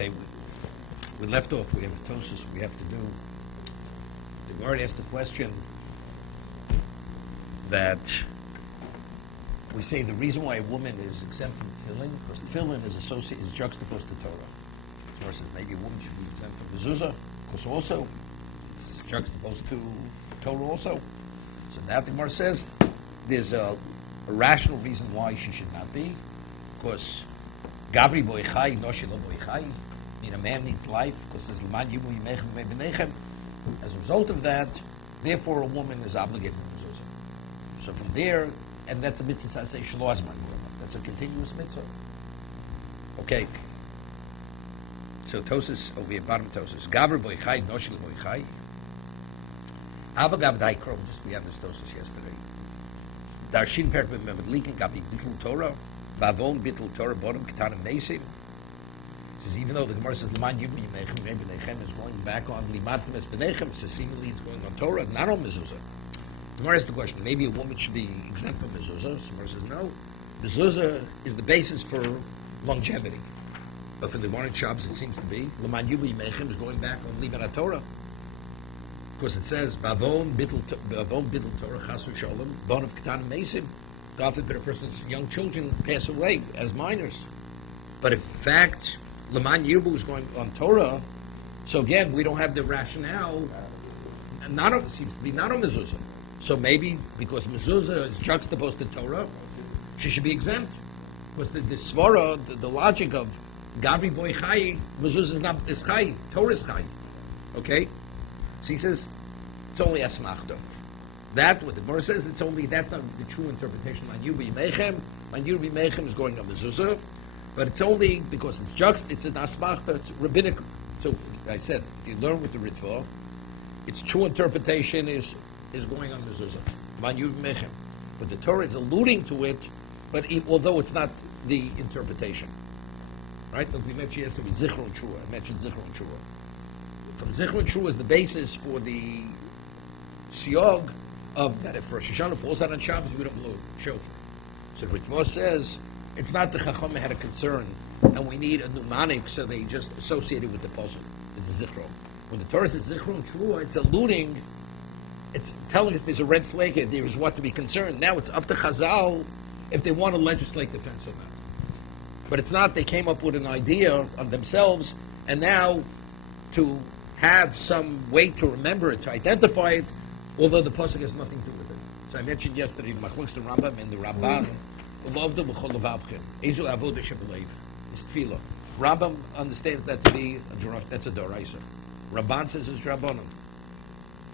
Okay, we left off. We have a tosis we have to do. The Gemara asked the question that we say the reason why a woman is exempt from tefillin, because tefillin is juxtaposed to Torah. The Gemara says maybe a woman should be exempt from mezuzah, because also it's juxtaposed to Torah also. So now the Gemara says there's a rational reason why she should not be, because Gavri boichai, noshi lo boichai. I mean, a man needs life, because there's l'man yubu yimechem v'benechem. As a result of that, therefore a woman is obligated to mezuzah. So from there, and that's a mitzvah say shelo azman. That's a continuous mitzvah. Okay. So Tosis over here, bottom Tosis. Gavri boichai, noshi lo boichai. Abba gavdai krom. Just we had this Tosis yesterday. Darshin perk b'mevadlikin gabi bittul Torah. Bavon bittul Torah bottom ketanim nesim. Says even though the Gemara says L'man Yibum Yimechem Benechem is going back on Limatim Es Benechem, so seemingly it's going on Torah, not on mezuzah. The Gemara asks the question: maybe a woman should be exempt from mezuzah. The Gemara says no. Mezuzah is the basis for longevity. But for the morning Shabbos, it seems to be L'man Yibum Yimechem is going back on Limat Torah. Because it says Bavon bittul Torah Chas v'Shalom Bon of Ketanim Mesim. God forbid a person's young children pass away as minors. But in fact, L'man Yirbu is going on Torah, so again, we don't have the rationale, it seems to be not on mezuzah. So maybe, because mezuzah is juxtaposed to Torah, she should be exempt. Because the svara, the logic of Gavri boy chai, mezuzah is chai, Torah is chai. Okay? So he says, it's only asmachta. That, what the Gemara says, that's not the true interpretation. Man Yirbu Yimechem is going on mezuzah. But it's only because it's an asmachta, it's rabbinical. So I said, if you learn with the Ritva, its true interpretation is going on mezuzah. Man Yirbu Yimechem. But the Torah is alluding to it, but although it's not the interpretation. Right? Like we mentioned yesterday, Zichron and Shua. I mentioned Zichron and Shua. From Zichron and Shua is the basis for the siyog of that if Rosh Hashanah falls out on Shabbos, we don't blow shofar. So the Ritva says, it's not the Chacham had a concern, and we need a mnemonic, so they just associate it with the puzzle. It's a Zichron. When the Torah says Zichron Trua, it's alluding, it's telling us there's a red flag here, there is what to be concerned. Now it's up to Chazal if they want to legislate the fence or not. But it's not, they came up with an idea of themselves, and now to have some way to remember it, to identify it, although the puzzle has nothing to do with it. So I mentioned yesterday, the Machlokes the Rambam and the Ramban, is tefillah. Rambam understands that to be that's a doraisa. Ramban says it's drabanan.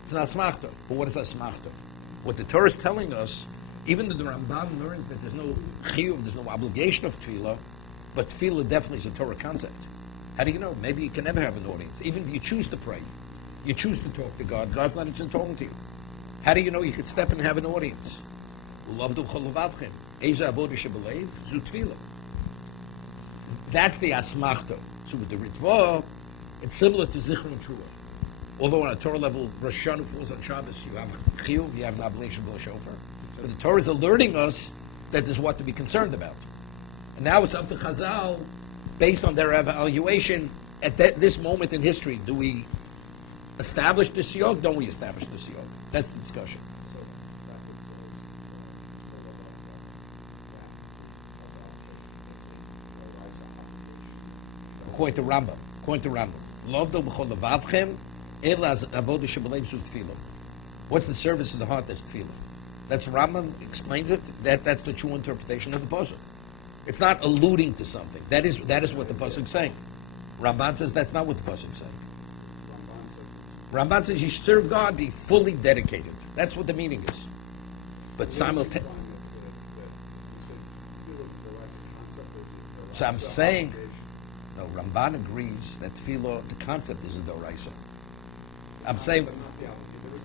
It's not smachta. But what is that smachta? What the Torah is telling us, even though the Ramban learns that there's no chiyuv, there's no obligation of tefillah, but tefillah definitely is a Torah concept. How do you know? Maybe you can never have an audience. Even if you choose to pray, you choose to talk to God, God's not interested in talking to you. How do you know you could step and have an audience? That's the asmachta. So with the Ritva, it's similar to Zichron Trua. Although on a Torah level, Rosh Hashanah falls on Shabbos, you have chiyuv, you have an obligation to blow shofar. But the Torah is alerting us that there's what to be concerned about. And now it's up to Chazal, based on their evaluation, at this moment in history, do we establish the siyog? Don't we establish the siyog? That's the discussion. According to Rambam. What's the service of the heart? That's tefillah. That's Rambam explains it. That's the true interpretation of the pasuk. It's not alluding to something. That is what the pasuk is saying. Ramban says that's not what the pasuk is saying. Ramban says you serve God, be fully dedicated. That's what the meaning is. But simultaneously, so I'm saying. No, Ramban agrees that tefillah, the concept is a doraisa. I'm saying,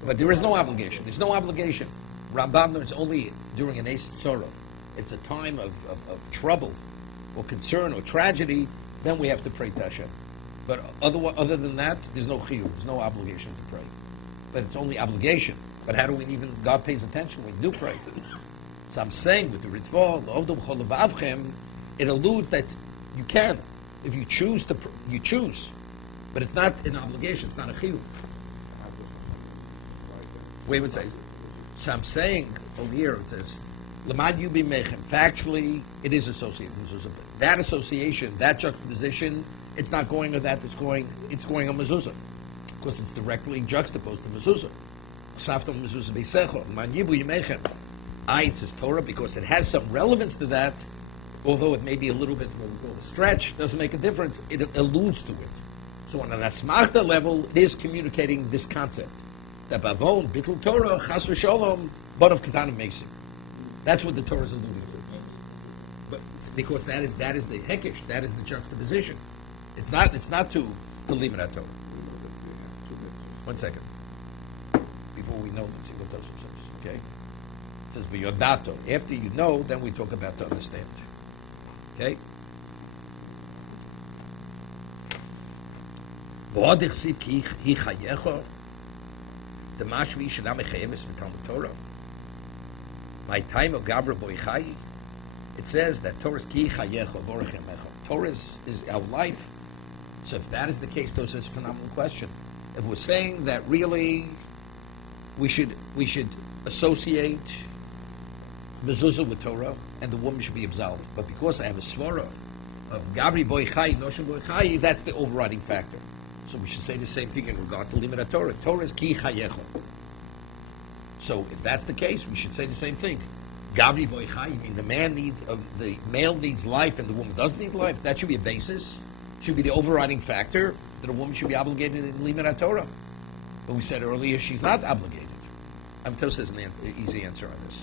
but there is no obligation. There's no obligation. Ramban learns only during an ace sorrow. It's a time of trouble or concern or tragedy, then we have to pray to Hashem. But other than that, there's no chiyuv, there's no obligation to pray. But it's only obligation. But how do we even, God pays attention when we do pray. So I'm saying with the Ritva, it alludes that you can. If you choose to, you choose, but it's not an obligation. It's not a chiyuv. Wait one second. So I'm saying over here it says, "Lamad yubi mechem." Factually, it is associated with mezuzah. That association, that juxtaposition, it's not going on that. It's going on mezuzah, because it's directly juxtaposed to mezuzah. Ksaftam mezuzah beisecho. Lamad yubi mechem. It says Torah because it has some relevance to that, although it may be a little bit what we call a stretch. Doesn't make a difference. It alludes to it. So on an asmachta level, it is communicating this concept. That bavon bittul Torah chas v'sholom but of katanim mesim. That's what the Torah is alluding to. But because that is the hekesh, that is the juxtaposition. It's not to limit our Torah. 1 second. Before we know, let's see what Tosaf says. Okay. It says v'yodato. After you know, then we talk about to understand. Okay. V'od ichsiv ki hi chayecho. The mashvi shena mechayeves v'talmud Torah. My time of Gabra Boichai, it says that Torah is ki chayecho vorach yamecho. Torah is our life. So if that is the case, Torah is a phenomenal question. If we're saying that really we should associate mezuzah with Torah and the woman should be absolved, but because I have a svara of Gabri Boichai, Noshem Boichai, that's the overriding factor. So we should say the same thing in regard to limit Torah. Torah is ki chayecho. So if that's the case, we should say the same thing. Gabri Boichai, you mean the male needs life and the woman doesn't need life? That should be a basis. Should be the overriding factor that a woman should be obligated in limit Torah. But we said earlier she's not obligated. Torah says an easy answer on this.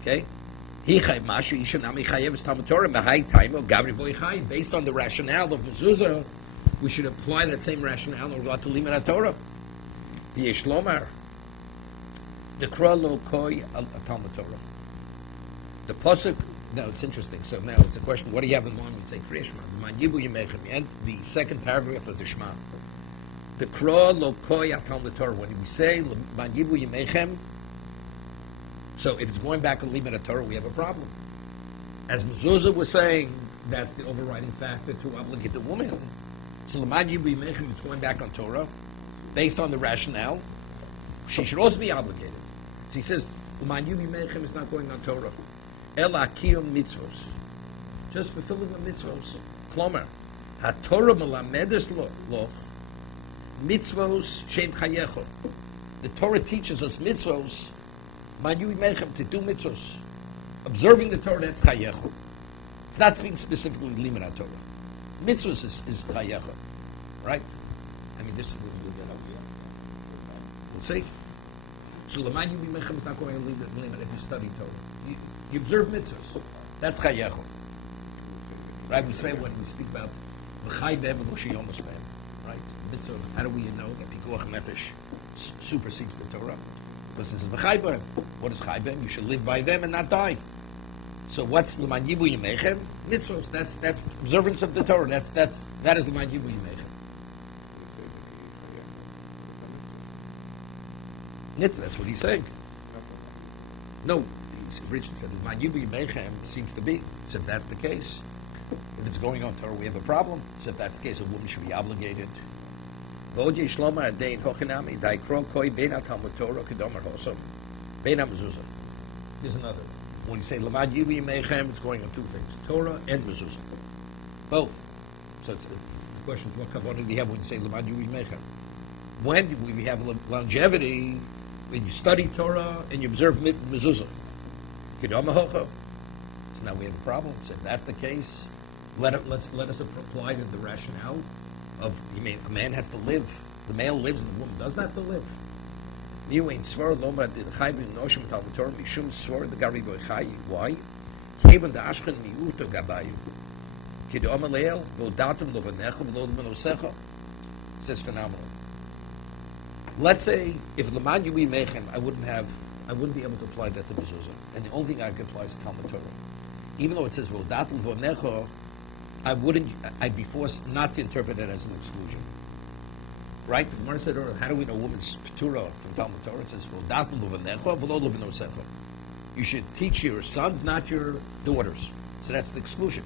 Okay? Based on the rationale of mezuzah, we should apply that same rationale in regard to limit Torah. The pasuk. Now it's interesting. So now it's a question: what do you have in mind when you say Kriya Shema? The second paragraph of the Shema. The kra lo koi atal Torah. When we say Manyibu Yemechem, so if it's going back to limit Torah, we have a problem. As Mezuzah was saying, that's the overriding factor to obligate the woman. So Manyibu Yemechem, it's going back on Torah, based on the rationale. She should also be obligated. So he says, Manyibu Yemechem is not going on Torah. Ela kiyum mitzvos, just fulfilling the mitzvos. Klomer, haTorah melamedes lo mitzvos shem chayecho. The Torah teaches us mitzvos, manyu mechem, to do mitzvos. Observing the Torah, that's chayecho. It's not speaking specifically limit Torah. Mitzvos is chayecho, right? I mean, this is what we'll get over here. We'll see. So the manyu mechem is not going to limit if you study Torah. You observe mitzvahs. That's chayecho. Right? We say when we speak about v'chai b'em v'loshiyom b'em. Right? Mitzvah. How do we know that pikuach nefesh supersedes the Torah? Because this is v'chai b'em. What is chai b'em? You should live by them and not die. So what's l'man yibu yemechem? Mitzvahs. That's observance of the Torah. That is l'man yibu yemechem. That's what he's saying. No. Richard said, "Manyibu Yemechem seems to be." So if that's the case, if it's going on Torah, we have a problem. So if that's the case, a woman should be obligated. There's another. When you say Manyibu Yemechem, it's going on two things: Torah and mezuzah, both. So it's the question: what kavanah do you have when you say Manyibu Yemechem? When do we have longevity? When you study Torah and you observe mezuzah. So now we have a problem. So if that's the case, let us apply to the rationale of a man has to live. The male lives and the woman does not have to live. Why? Says phenomenal. Let's say if Lamanyu Mechem, I wouldn't be able to apply that to mezuzah. And the only thing I could apply is Talmud Torah. Even though it says, Vodatul vonecho, I'd be forced not to interpret it as an exclusion. Right? The Gemara said earlier, how do we know woman's Torah from Talmud Torah? It says, Vodatul vonecho, v'lo v'nosecha. You should teach your sons, not your daughters. So that's the exclusion.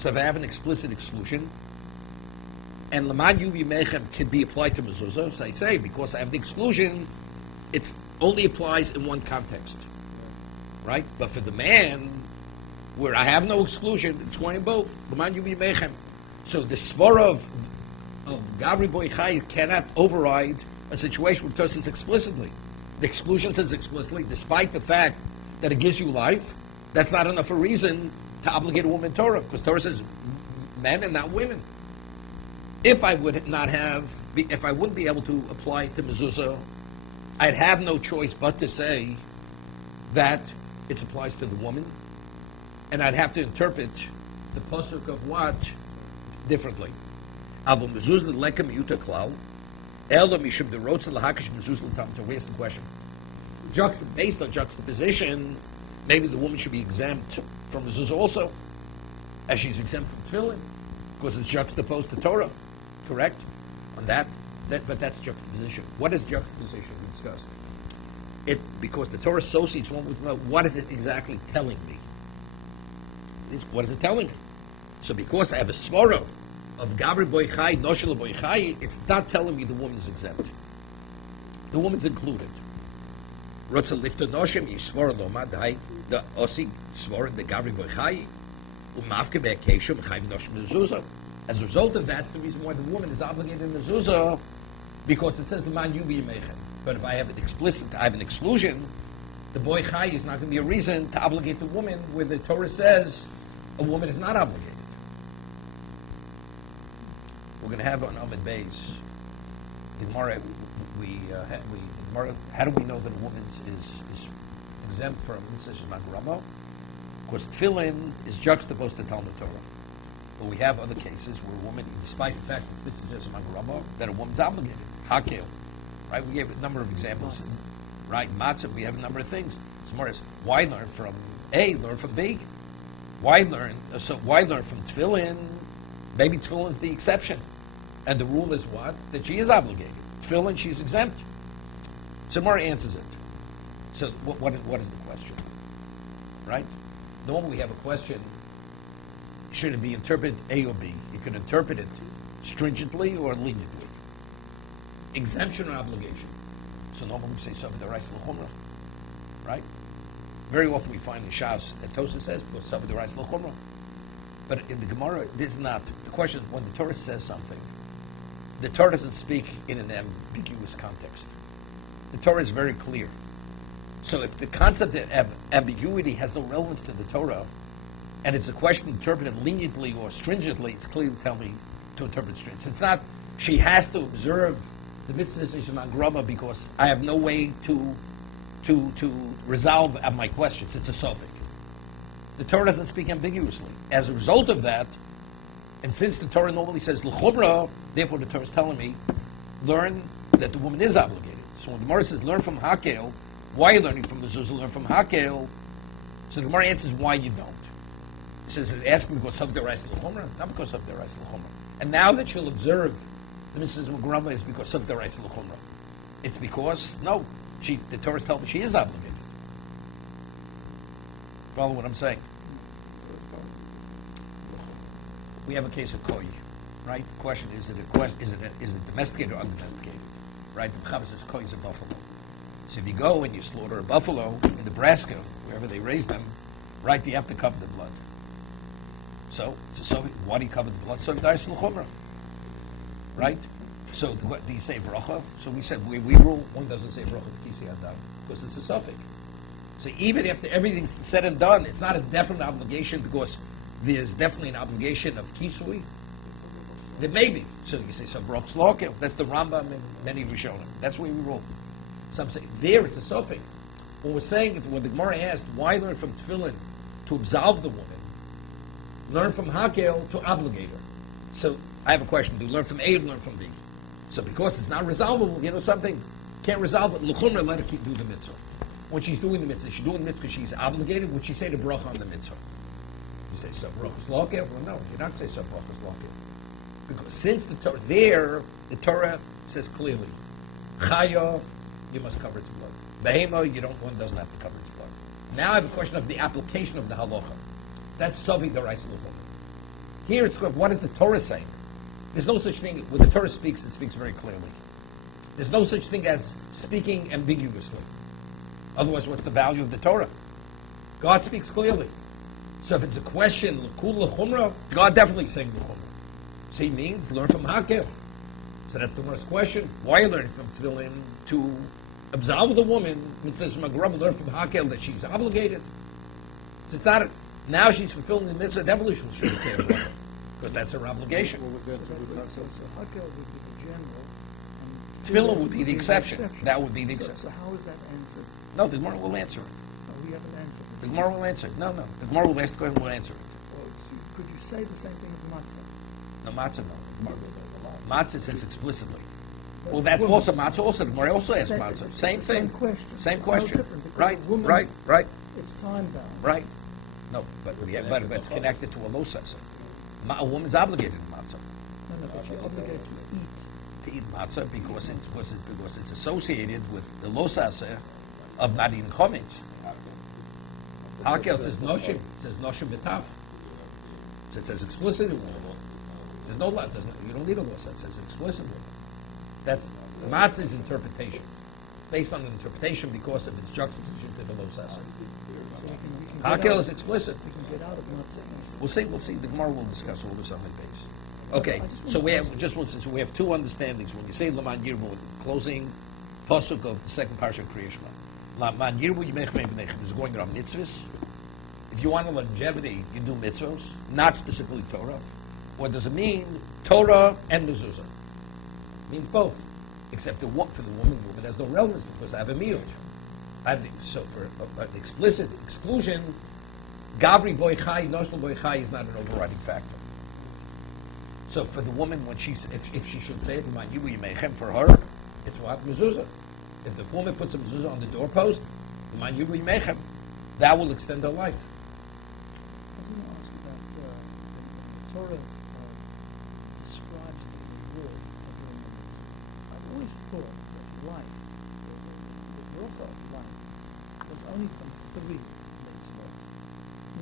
So if I have an explicit exclusion, and Laman Yuvi Mechem can be applied to mezuzah, so I say, because I have the exclusion, it only applies in one context. Right? But for the man, where I have no exclusion, it's going in both. Laman Yuvi Mechem. So the svara of Gavri Boichai cannot override a situation where Torah says explicitly. The exclusion says explicitly, despite the fact that it gives you life, that's not enough a reason to obligate a woman Torah, because Torah says men and not women. If I wouldn't be able to apply it to mezuzah, I'd have no choice but to say that it applies to the woman, and I'd have to interpret the pasuk of what differently. Abu mezuzah lekem yuta klal, elo mishum derotza lahakish mezuzah l'tam. So here's the question: based on juxtaposition, maybe the woman should be exempt from mezuzah also, as she's exempt from tefillin, because it's juxtaposed to Torah. Correct? On that, but that's juxtaposition. What is juxtaposition? We discussed it because the Torah associates one with another. What is it exactly telling me? What is it telling me? So because I have a svara of Gavri Boichai, Noshel Boichai, it's not telling me the woman's exempt. The woman's included. Rotza lifta Noshem Yisvara Loma Dai the Osi Svara the Gavri Boichai Umafke Be'Keshum Chayv Noshem Mezuzah. As a result of that, it's the reason why the woman is obligated in mezuzah, because it says the man yubi yemechem. But if I have an exclusion, the boy chai is not going to be a reason to obligate the woman, where the Torah says a woman is not obligated. We're going to have on Amid Beis, the Gemara, how do we know that a woman is exempt from this is Magramo? Because tefillin is juxtaposed to Talmud Torah. But we have other cases where a woman, despite the fact that this is just Magramo, that a woman's obligated. Hakel. Right? We gave a number of examples. Right? Matzah, we have a number of things. It's more as, why learn from A, learn from B? Why learn from tefillin? Maybe tefillin is the exception. And the rule is what? That she is obligated. Tefillin, she's exempt. So Mara answers it. So what is the question? Right? Normally we have a question, should it be interpreted A or B? You can interpret it stringently or leniently. Exemption or obligation. So normally we say Sabbath D'Oraisa L'Chumrah. Right? Very often we find in Shas that Tosa says, Sabbath D'Oraisa L'Chumrah. But in the Gemara, this is not. The question is, when the Torah says something, the Torah doesn't speak in an ambiguous context. The Torah is very clear. So if the concept of ambiguity has no relevance to the Torah, and it's a question interpreted leniently or stringently, it's clear to tell me to interpret stringently. It's not, she has to observe the mitzvahs on grama because I have no way to resolve my questions. It's a suffix. The Torah doesn't speak ambiguously. As a result of that, and since the Torah normally says l'chumra, therefore the Torah is telling me, learn that the woman is obligated. So when the Gemara says learn from Hakel, why are you learning from mezuzah? Learn from Hakel. So the Gemara answers why you don't. It says, ask me because Sabbath D'Oraisa L'Chumrah, not because Sabbath D'Oraisa L'Chumrah. And now that she'll observe the mitzvahs of Grama is because Sabbath D'Oraisa L'Chumrah. It's because, no, the Torah tells me she is obligated. Follow what I'm saying? We have a case of koi, right? The question is it domesticated or undomesticated? Right? The Chav says koi is a buffalo. So if you go and you slaughter a buffalo in Nebraska, wherever they raise them, right, you have to cover the blood. So why do you cover the blood? So D'Oraisa L'Chumrah. Right? So do you say bracha? So we said we rule one doesn't say bracha Kisi Adam because it's a suffix. So even after everything's said and done, it's not a definite obligation because there's definitely an obligation of kisui. There may be. So you say some bracha sloke. That's the Rambam and many Rishonim. That's where we rule. Some say there it's a suffix. When we're saying when the Gemara asked why learn from tefillin to absolve the woman, learn from Hakel to obligate her. So I have a question: do you learn from A or learn from B? So because it's not resolvable, something can't resolve it. L'chumra, let her keep doing the mitzvah. When she's doing the mitzvah, she's doing the mitzvah because she's obligated. Would she say the bracha on the mitzvah? You say sub bracha slokev? Well, no, you're not say sub bracha slokev. Because since the Torah says clearly, chayav, you must cover its blood. Behema, one doesn't have to cover its blood. Now I have a question of the application of the halacha. That's Savi D'Oraisa L'Chumrah. Here it's what is the Torah saying? There's no such thing. When the Torah speaks, it speaks very clearly. There's no such thing as speaking ambiguously. Otherwise, what's the value of the Torah? God speaks clearly. So if it's a question, l'kul l'chumra, God definitely saying l'chumra. See, means learn from Hakel. So that's the first question. Why are you learning from Tefillin? To absolve the woman. It says from a grub, learn from Hakel that she's obligated. So it's not now she's fulfilling the mitzvah. Definitely she should say a grub, because that's her obligation. So Hakel would be the general. Tefillin would be the exception. That would be the exception. So how is that answered? No, the Gemara will answer it. No, we haven't answered it. The Gemara will answer it. No. The Gemara will ask the question and will answer it. Well, could you say the same thing of matzah? No, matzah, no. Matzah says explicitly. Well, that's also matzah. Also, the Gemara also asks matzah. Same thing. Same question. Same It's question. No different, because Right. the woman, Right. It's time bound. Right. No, but it's connected to a losasa. A woman's obligated to matzah. No, but she's obligated to eat. To eat matzah because it's associated with the losasa of not eating chometz. Hakel says noshim. It says noshim b'taf. So it says explicitly. There's no lot. You don't need a losasa. It says explicitly. That's matzah's interpretation, based on an interpretation because of its juxtaposition to the losasa. So we can Hakel is explicit. We can get out of matzah. We'll see. The Gemara will discuss all this on the page. Okay, so we have so we have two understandings. When you say Laman Yirbu, closing pasuk of the second parsha of Kriya Shema, Laman Yirbu Yimech Me'Benechem is going around mitzvahs. If you want a longevity, you do mitzvahs, not specifically Torah. What does it mean? Torah and mezuzah. It means both, except for the woman has no relevance because I have a miyut. So for an explicit exclusion, Gavri boy chai, Noshel boy chai is not an overriding factor. So for the woman, when if she should say it, for her, it's what? Mezuzah. If the woman puts a mezuzah on the doorpost, that will extend her life. I was going to ask about the Torah describes the reward of doing the mitzvah. I've always thought that life, the bracha of life, was only from three mitzvot.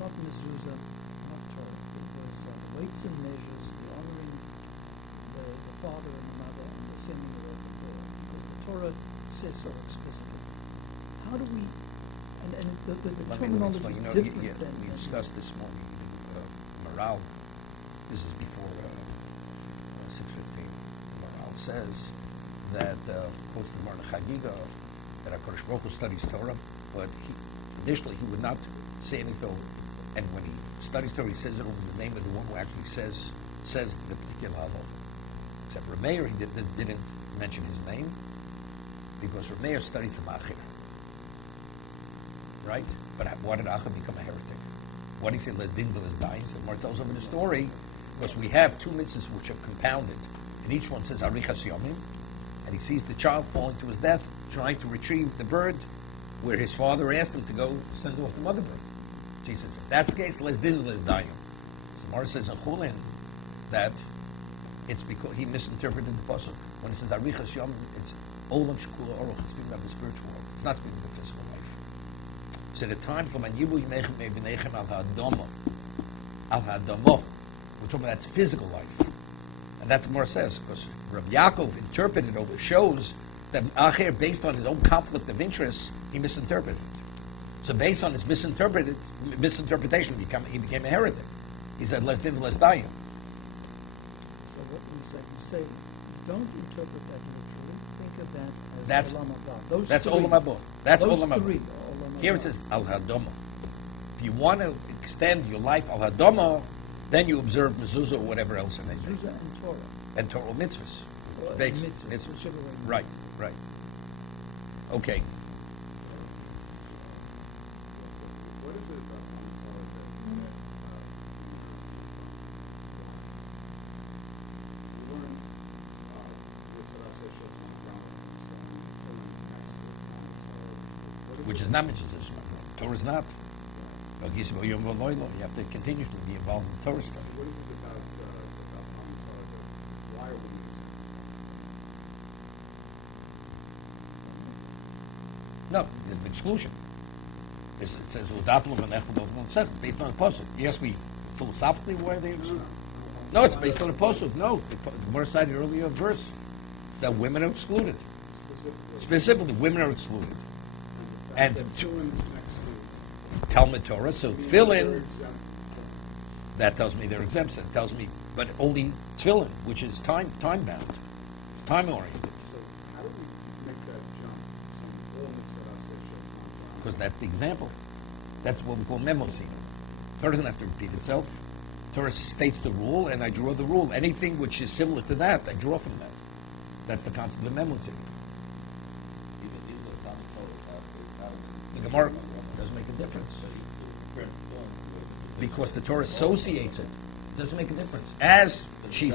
Not mezuzah, not Torah. It was weights and measures, the honoring the father and the mother, and the sending the word of Torah. Because the Torah says so explicitly. How do we... And the terminology is different than... We discussed this morning, morale. This is before 6:15. Morale says that, quotes the Gemara Chagiga, that HaKadosh Baruch Hu studies Torah, but initially he would not say anything. And when he studies Torah, he says it over the name of the one who actually says the particular halal. Except Rameir, he didn't mention his name, because Rameir studied from Achir. Right? But why did Achir become a heretic? What he said, les din les dying. So Mar tells over the story, because we have two mitzvahs which are compounded, and each one says arichas yomim, and he sees the child falling to his death, trying to retrieve the bird, where his father asked him to go send off the mother bird. Jesus said, if that's the case, les din les dying. So Mar says in Chulin that it's because he misinterpreted the pasuk. When it says arichas yomim, it's olam shekula oroch. It's speaking of the spiritual world. It's not speaking of the physical life. So the time for Manyibu Yimechem Me'Benechem Al Ha'adamo. We're talking about that's physical life. And that's what Gemara says, because Rabbi Yaakov interpreted over, shows that Acher, based on his own conflict of interest, he misinterpreted. So based on his misinterpretation, he became a heretic. He said, less din, less dying. So what you say, don't interpret that literally. Think of that as Olam Haba. That's Olam Haba. That's Olam Haba. Haba. Here it says Al Hadoma. If you want to extend your life Al Hadoma, then you observe mezuzah or whatever else in it. Mezuzah and Torah. And Torah mitzvahs. Well, mitzvahs. Right. Okay. What is it about the Torah that you learn which is not mitzvah? Torah is not. You have to continue to be involved in Torah study. What is it about Talmud Torah that why are we using it? No, there's an exclusion. It says it's based on the pasuk. You ask me philosophically why they exclude. No, it's based on a posuk. No, the Gemara cited earlier a verse that women are excluded. Specifically, women are excluded. And Tefillin is next to Talmud Torah, so they're tefillin, exempt from- that tells me they're exempt. It tells me, but only tefillin, which is time bound, time oriented, So how do we make that jump from all mitzvot aseh because that's the example. That's what we call memosino. Torah doesn't have to repeat itself. Torah states the rule, and I draw the rule. Anything which is similar to that, I draw from that. That's the concept of memosino. The Gemara doesn't make a difference. Because the Torah associates it. It doesn't make a difference. As she's,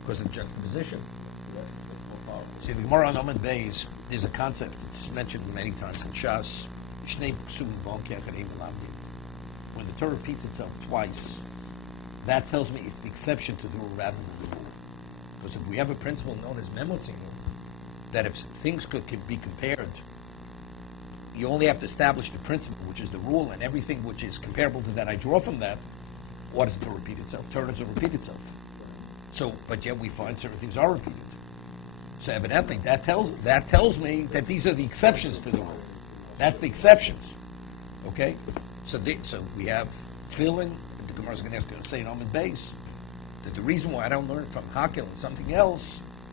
because of juxtaposition. See, the Gemara on Amud Beis, there's a concept, it's mentioned many times in Shas, when the Torah repeats itself twice, that tells me it's the exception to the rule rather than the rule. Because if we have a principle known as memotzinu, that if things could be compared, you only have to establish the principle, which is the rule, and everything which is comparable to that I draw from that. Why does the Torah repeat itself? Torah doesn't repeat itself. So, but yet we find certain things are repeated. So evidently that tells me that these are the exceptions to the rule. That's the exceptions. Okay? So we have tefillin, the Gemara is going to ask you to say in Amud Beis, that the reason why I don't learn it from Hakel and something else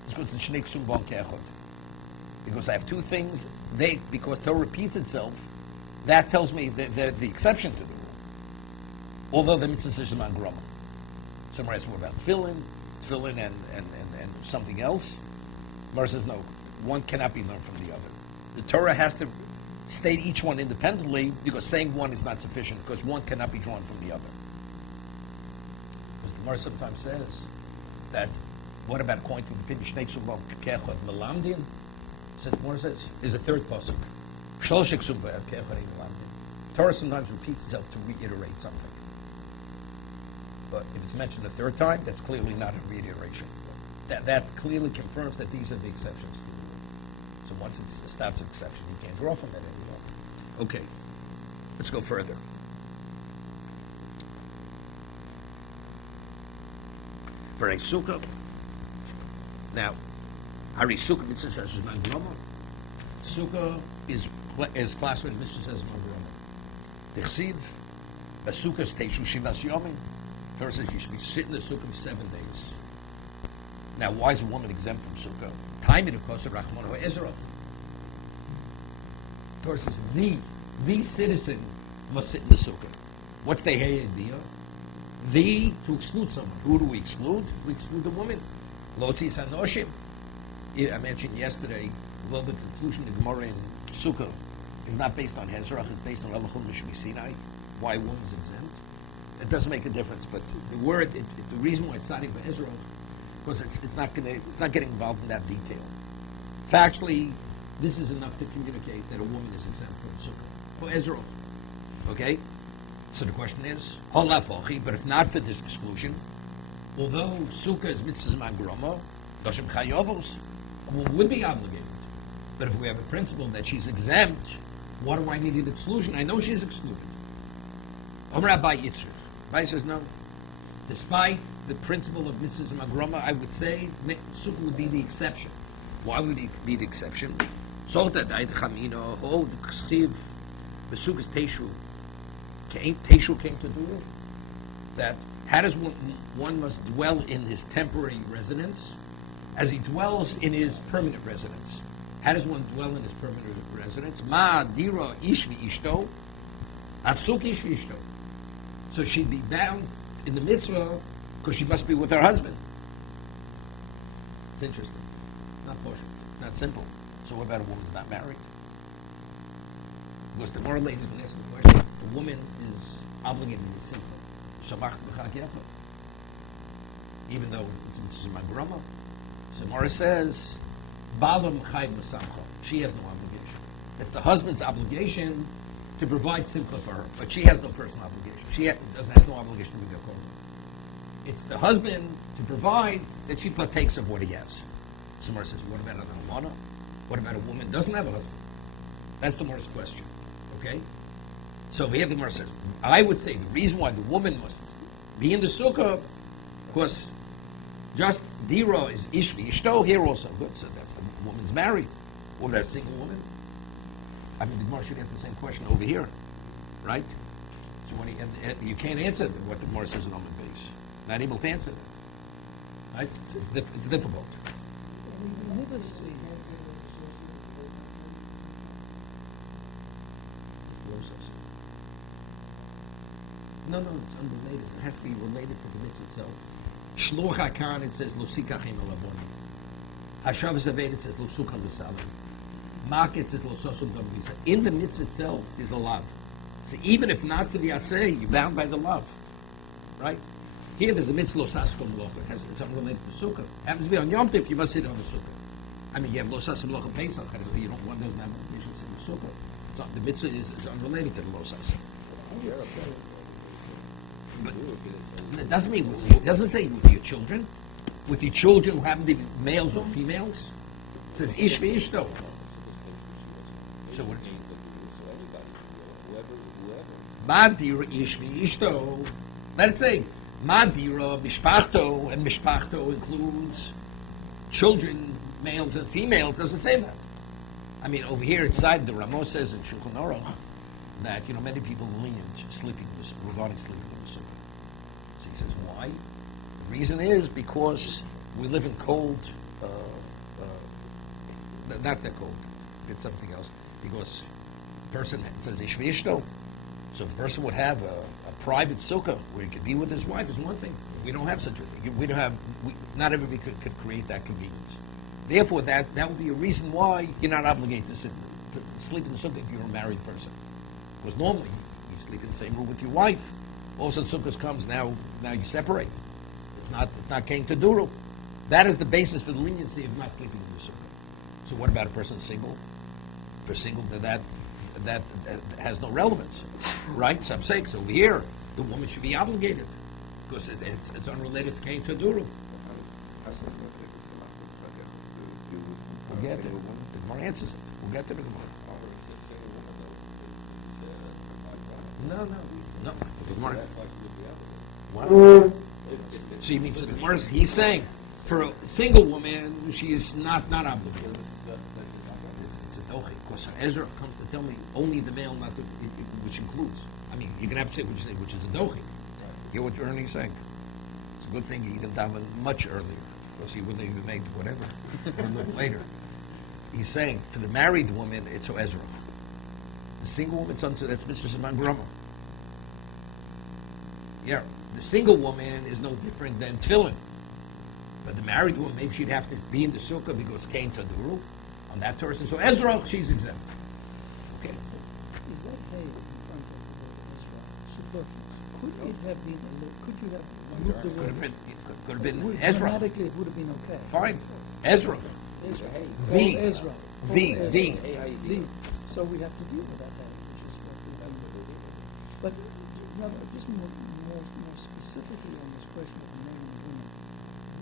is because it's Shnei Ksum Von Kechot. Because I have two things, because Torah repeats itself, that tells me that they're the exception to the rule. Although the mitzvah is man grama. Somebody asks more about tefillin and something else. Gemara says no, one cannot be learned from the other. The Torah has to state each one independently, because saying one is not sufficient, because one cannot be drawn from the other. Because the Gemara sometimes says that, what about according to the opinion, Shnei Ksum Von Kechot Melamdin? The Gemara says, there's a third pasuk. Torah sometimes repeats itself to reiterate something. But if it's mentioned a third time, that's clearly not a reiteration. That clearly confirms that these are the exceptions to the rule. So once it's established an exception, you can't draw from it anymore. Okay, let's go further. For a sukkah, now, Hari Sukkah mitzvah says is man grama. Sukkah is classified mitzvah says man grama. Tichsiv, the sukkah is teishu shivas yomim. Torah says you should sit in the sukkah for 7 days. Now, why is a woman exempt from sukkah? Time it because of Rachman Ezra. Torah says the citizen must sit in the sukkah. What's the idea? To exclude someone. Who do we exclude? We exclude the woman. Lotzis hanoshim. I mentioned yesterday, although the conclusion of Gemara in Sukkah is not based on Hezrach, it's based on Elachum Mishmi Sinai, why a woman's exempt. It doesn't make a difference, but the word, the reason why it's citing for Hezrach, because it's not getting involved in that detail. Factually, this is enough to communicate that a woman is exempt from Sukkah. For Hezrach. Okay? So the question is, but if not for this exclusion, although Sukkah is mitzvah man grama, Doshim Chayovos, a woman would be obligated. But if we have a principle that she's exempt, what do I need an exclusion? I know she's excluded. Rabbi Yitzchak. Rabbi says no. Despite the principle of mitzvah magrama, I would say sukkah would be the exception. Why would it be the exception? So that I chamino oh the ksiv the sukkah's teishu came to do it. That how does one must dwell in his temporary residence as he dwells in his permanent residence. How does one dwell in his permanent residence? Ma dira ish v'ishto, afsuk ish v'ishto. So she'd be bound in the mitzvah because she must be with her husband. It's interesting. It's not kosher. It's not simple. So what about a woman who's not married? Because the moral lady is going to ask the question. The woman is obligated to simcha. Shamach b'chag yafa. Even though it's my grandma. So Mara says, Balam chayv m'samcha. She has no obligation. It's the husband's obligation to provide simcha for her, but she has no personal obligation. She has no obligation to be a kohen. It's the husband to provide that she partakes of what he has. So Mara says, what about an almana? What about a woman who doesn't have a husband? That's the Mara's question. Okay? So here the Mara says, I would say the reason why the woman must be in the sukkah, Of course, just dira is ishvi ishto here also. Good, so that's the woman's married. Or that single woman. I mean, the Gemara should ask the same question over here, right? So when you can't answer what the Gemara says in Omen base. Not able to answer it. Right? It's difficult. We never see. No, it's unrelated. It has to be related to the mitzvah itself. Shluch HaKan, it says, Lo sikachim alavonim. Hashav Zaved, it says, Lo sucha l'salim. Mak, it says, Lo sosum dam visa. In the mitzvah itself is a love. So even if not for the aseh, you're bound by the love. Right? Here there's a mitzvah Lo saskom locha. It's unrelated to sukkah. Happens to be on Yom Tov, you must sit on the sukkah. I mean, you have Lo saskom locha Pesach. One doesn't have a mission to the sukkah. The mitzvah is unrelated to the Lo saskom. But it doesn't mean, it doesn't say with your children. With your children who happen to be males or females. It says ish v'ishto. So what? Madira ish v'ishto. Let it say Madira mishpachto, and mishpachto includes children, males and females. It doesn't say that. I mean, over here inside the Ramo says in Shulchan Aruch that many people are lenient regarding sleeping in the sukkah. So he says why? The reason is because we live in cold, not that cold. It's something else. Because the person says ish v'ishto. So if a person would have a private sukkah where he could be with his wife is one thing. We don't have such a thing. Not everybody could create that convenience. Therefore, that would be a reason why you're not obligated to sleep in the sukkah if you're a married person. Because normally you sleep in the same room with your wife. All of a sudden sukkah comes, now you separate. It's not came to duru. That is the basis for the leniency of not sleeping in the sukkah. So what about a person single? For single, that has no relevance, right? So I'm saying, so over here, the woman should be obligated because it's unrelated to came to duru. We'll get to it. The Gemara answers it. We'll get to the Gemara. No. The Gemara. What? So you mean, so the Gemara, he's saying, for a single woman, she is not obligated. It's a dochi. Of course, Ezra comes to tell me only the male, not the, which includes. I mean, you can have to say which is a dochi. You hear what your earnings saying? It's a good thing he didn't daven much earlier, because he wouldn't even made whatever a little later. He's saying for the married woman, it's Ezra. The single woman, that's Mr. Saman Grama. Yeah, the single woman is no different than tefillin. But the married woman, maybe she'd have to be in the sukkah because came to the roof on that person. So Ezra, she's exempt. Okay. So is that hay in front of the word Ezra superfluous? Could it have been? Could you have moved the word? Could have been Ezra. Grammatically, it would have been okay. Fine. Ezra. Ezra. The. Ezra. The. So we have to deal with that hay, which is what we have to do. But just more specifically on this question of men and women,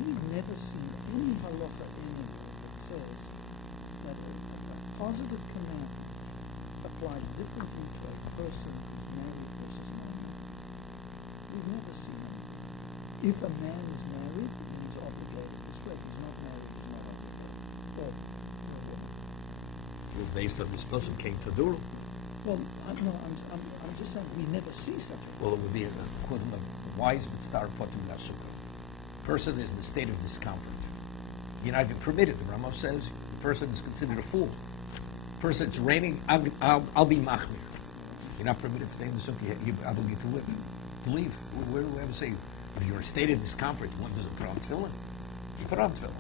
we've never seen any halacha anywhere that says that a positive command applies differently to a person who's married versus non-married. We've never seen it. If a man is married, he's obligated to sweat. He's not married, he's not obligated. Or a woman. Based on this person came to Duru. Well, I'm just saying we never see such a thing. Well, it would be according to wise would start putting that sukkah. Person is in a state of discomfort. You're not even permitted. The Rama says the person is considered a fool. Person, it's raining. I'll be machmir. You're not permitted to stay in the sukkah. You're obligated to leave. Where do we ever say if you're in a state of discomfort, one doesn't put on tefillin? You put on tefillin.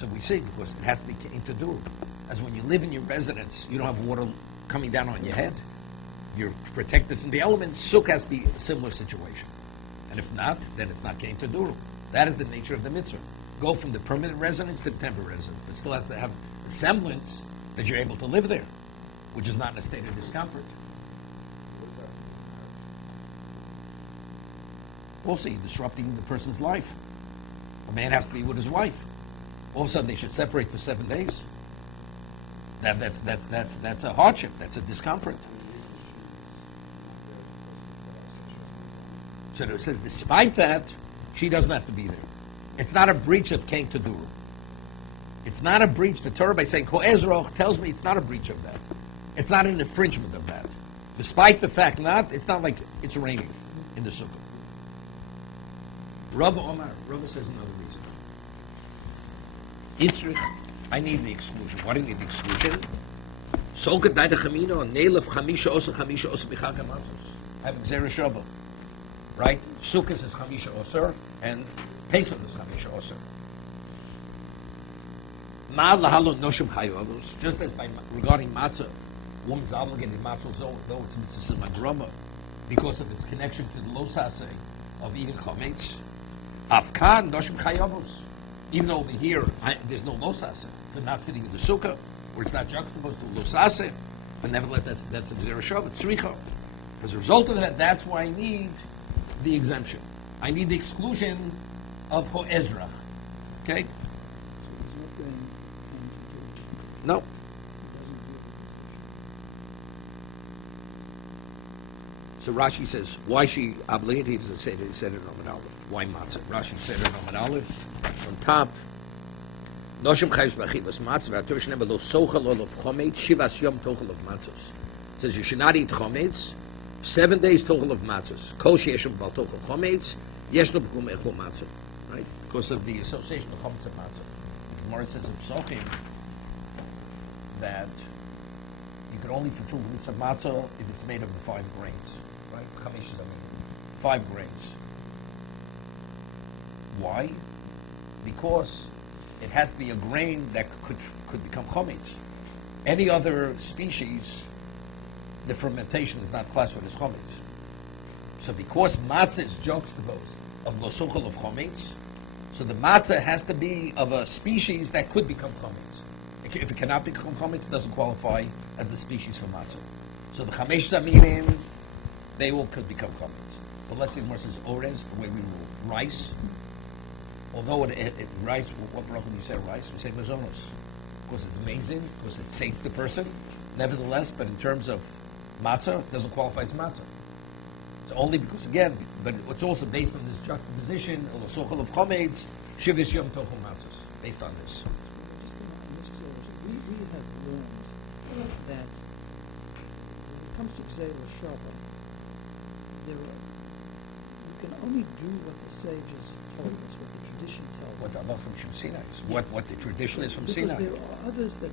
So we see because it has to be to do. As when you live in your residence, you don't have water coming down on your head. You're protected from the elements. Sukkah has to be a similar situation. And if not, then it's not came to do. That is the nature of the mitzvah. Go from the permanent residence to the temporary residence, but still has to have a semblance that you're able to live there, which is not in a state of discomfort. Also, you're disrupting the person's life. A man has to be with his wife. All of a sudden, they should separate for 7 days. That's a hardship. That's a discomfort. So it says, despite that, She doesn't have to be there. It's not a breach of Kain Tadura. It's not a breach. The Torah, by saying Ko Ezroch, tells me it's not a breach of that. It's not an infringement of that. Despite the fact it's not like it's raining in the sukkah. Rabbi says another reason. Yitzrich, I need the exclusion. Why do you need the exclusion? Solkat daida chamino neilef chamisha osa bichag hamatzos. I have Gzera Shabbat, right? Sukkot is chamisha osir, and Pesach is chamisha osir. Ma lahalo noshim chayovos. Just as regarding matzah, woman's obligated matzah, though it's mitzvah magrama, because of its connection to the losase of eating chametz. Afkan noshim chayovos. Even though over here there's no losase, for not sitting in the sukkah, where it's not juxtaposed to losase, but nevertheless that's a Gzera Shabbat, tzricha. As a result of that, that's why I need the exemption. I need the exclusion of Ho'ezrach. Okay? So he's not going to No. He doesn't do So the Rashi says, why she obligated? He doesn't say that. He said it in Omen Aleph. Why matzah? Rashi said it in Omen Aleph. On top, Noshim chayvus b'achivas matzah v'ator shneim lo sochel ol of chometz shivas yom tochel of matzos. It says you should not eat chometz 7 days tochel of matzos. Kol she'yeshem b'al tochel chometz yeshlo b'kum echol matzah. Right? Because of the association of chometz and matzah. The Gemara says in Psachim that you can only eat 2 weeks of matzah if it's made of the 5 grains. Right? 5 grains. Why? Because it has to be a grain that could become chometz. Any other species, the fermentation is not classified as chometz. So because matzah is juxtaposed of losochel of chometz, so the matzah has to be of a species that could become chometz. If it cannot become chometz, it doesn't qualify as the species for matzah. So the chamesh zaminim, they all could become chometz. But let's say more says orez, the way we rule rice. Although rice, what bracha do you say rice? We say mazonos. Because it's amazing, because it sates the person. Nevertheless, but in terms of matzah, it doesn't qualify as matzah. It's only because, again, but it's also based on this juxtaposition, sochel of chometz, shivish yom tochel matzahs, based on this. We have learned that when it comes to Gzera Shabbat, you can only do what the sages told us, what the tradition tells us. What about from Sinai? What the tradition is from because Sinai. there are others that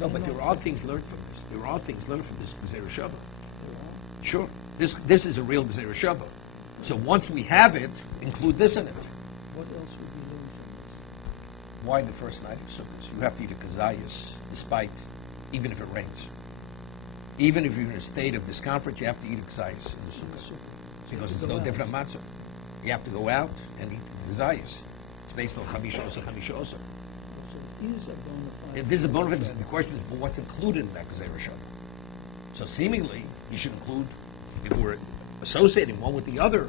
No, but there are things learned from this. There are things learned from this Gzera Shabbat. Sure. This is a real Gzera Shabbat. So once we have it, include this in it. What else would we learn from this? Why the first night of Sukkot? You have to eat a kazayas, despite, even if it rains. Even if you're in a state of discomfort, you have to eat a kazayas in the Sukkot. Because it's no different matzah. You have to go out and eat the kazayas. It's based on chamisha osa. So it is a bona fide. If this is a bona fide, the question is, well, what's included in that Gzera Shabbat? So seemingly, you should include, if we're associating one with the other,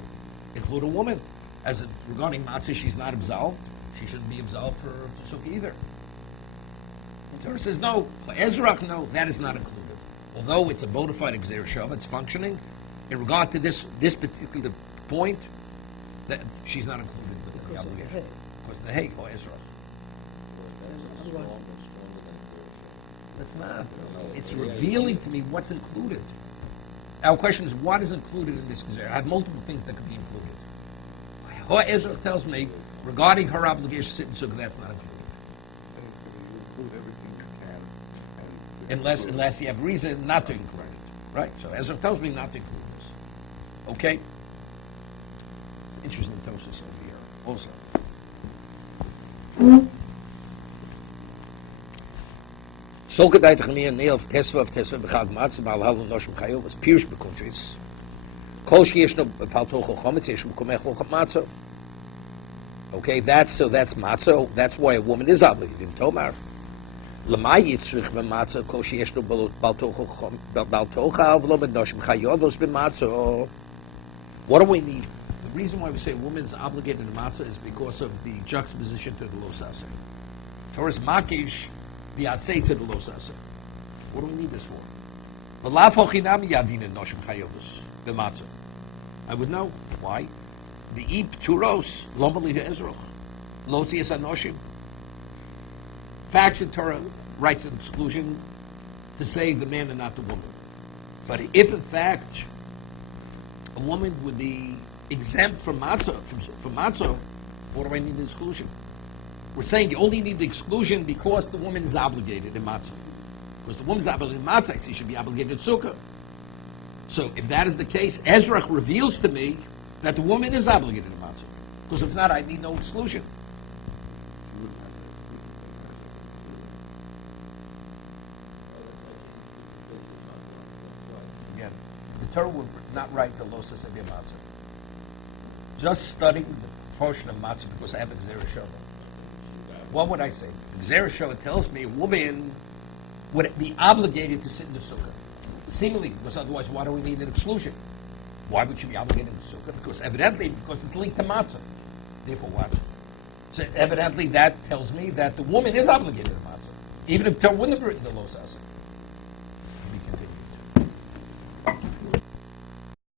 include a woman. As regarding matzah, she's not absolved. She shouldn't be absolved for sukkah either. The Torah says no. For Ezrach, no, that is not included. Although it's a bona fide Gzera Shabbat, it's functioning. In regard to this particular point, that she's not included within the obligation. Because the hay or Ezrach. That's not. It's revealing to me what's included. Our question is, what is included in this Gzera? I have multiple things that could be included. Ezra tells me, regarding her obligation to sit in sukkah, that's not included. You include everything you can. Unless you have reason not to include it. Right? So Ezra tells me not to include this. Okay? It's interesting tosis over here also. Solke daite gemeen neer of tesva begaat maatse mal hal noshim chayo was piers bekontris. Kol sheyesh no paltoch chometz yesh bekomech matzah. Okay, that's matzah. That's why a woman is obligated in Tomar. Lamai yitzrich b'matzah kol sheyesh no paltoch avlo b'noshim chayovos b'matzah. What do we need? The reason why we say a woman is obligated in matzah is because of the juxtaposition to the los aseh. Torah's makish the aseh to the los aseh. What do we need this for? I would know why. the ip turos lomali hezroch lotzias anoshim. Faction Torah writes an exclusion to say the man and not the woman. But if in fact a woman would be exempt from matzah, what do I need the exclusion? We're saying you only need the exclusion because the woman is obligated in matzah. Because the woman's obligated in matzah, she should be obligated in sukkah. So if that is the case, Ezra reveals to me that the woman is obligated in matzah. Because if not, I need no exclusion. Again, the Torah would not write the losas of your matzah. Just studying the portion of matzah because I have a Gzera Shava. What would I say? The Gzera Shava tells me a woman would be obligated to sit in the sukkah. Seemingly, because otherwise, why do we need an exclusion? Why would she be obligated in the sukkah? Because it's linked to matzah. Therefore, what? So evidently, that tells me that the woman is obligated to matzah, even if Torah wouldn't have written the Lo Sasa. To be continued.